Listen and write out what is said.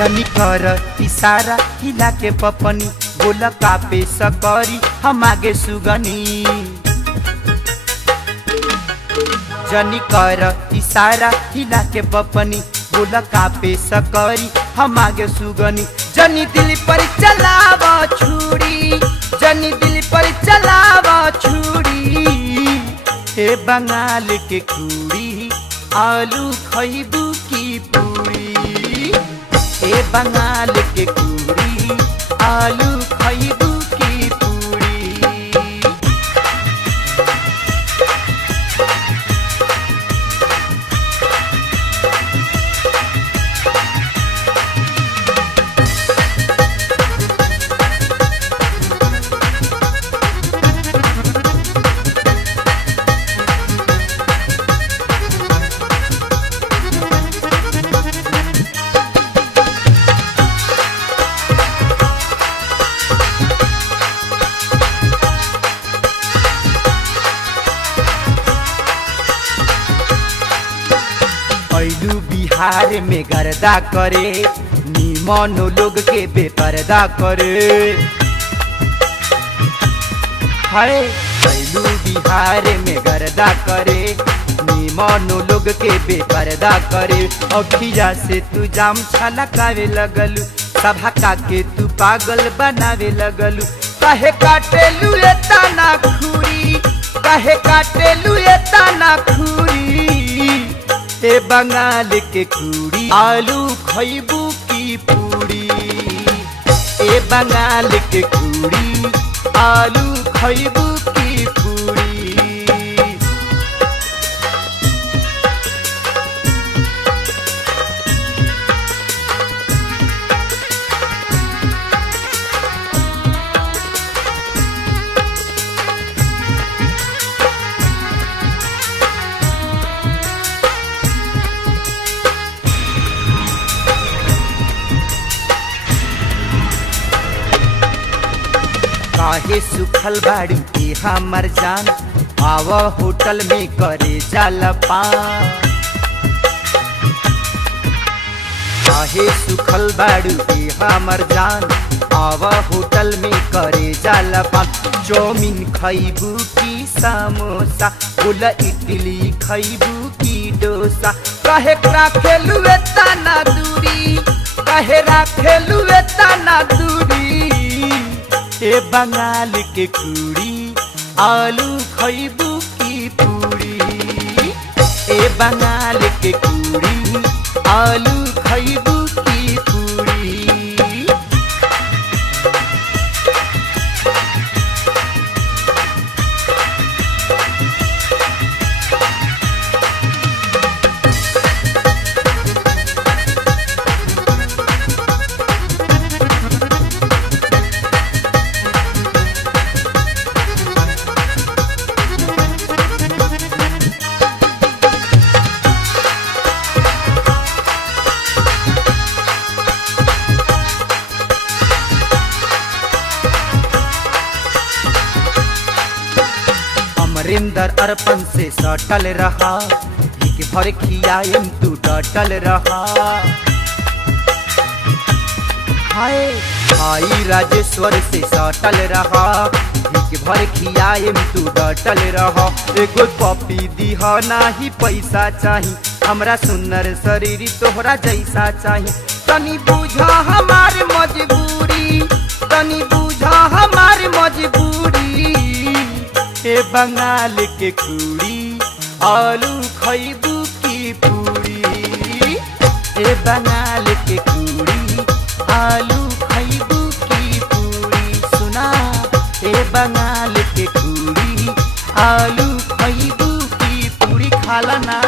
जनी कर इशारा हिला के पपनी बोल कापे सकरी हम आगे सुगनी जनी कर इशारा हिला के पपनी बोल कापे सकरी हम आगे सुगनी जनी दिल पर चलाव छुरी जनी दिल पर चलाव छुरी हे बंगाल के कुड़ी आलू खइबू की पूरी ए बंगाल के कुड़ी आलू खइबू की पूरी। ऐलू बिहार में गर्दा करे निमन लोग के बेपर्दा करे हाय ऐलू बिहार में गर्दा करे निमन लोग के बेपर्दा करे अखिया से तू जाम छलकावे लगलू सभा का के तू पागल बनावे लगलू काहे काटेलू एता ना खुरी काहे काटेलू एता ना खुरी ए बंगाल के कुड़ी आलू खइबू की पूरी ए बंगाल के कुड़ी आलू खइबू की पूरी। काहे सुखल बाड़ी के हमर जान आव होटल में करे जलपान काहे सुखल बाड़ी के हमर जान आव होटल में करे जलपान चौमिन खइबू की समोसा बोल इडली खइबू की डोसा काहे राखेलू एता ना दूरी काहे राखेलू एता ना दूरी ए बंगाल के कुड़ी आलू खइबू की पूरी ए बंगाल के कुड़ी आलू खइबू की पूरी। अमरिंदर अर्पण से सटल रहा एक भर खियाएम तू डटल रहा हाय भाई राजेश्वर से सटल रहा एक भर खियाएम तू डटल रहा एगो पपी दीह नाही पैसा चाही हमरा सुनर शरीर तोहरा जैसा चाही तनी बुझा हमार मजबूरी तनी बुझा हमार मजबूरी ए बंगाल के कुड़ी आलू खइबू की पूरी ए बंगाल के कुड़ी आलू खइबू की पूरी सुना ए बंगाल के कुड़ी आलू खइबू की पूरी खाला ना।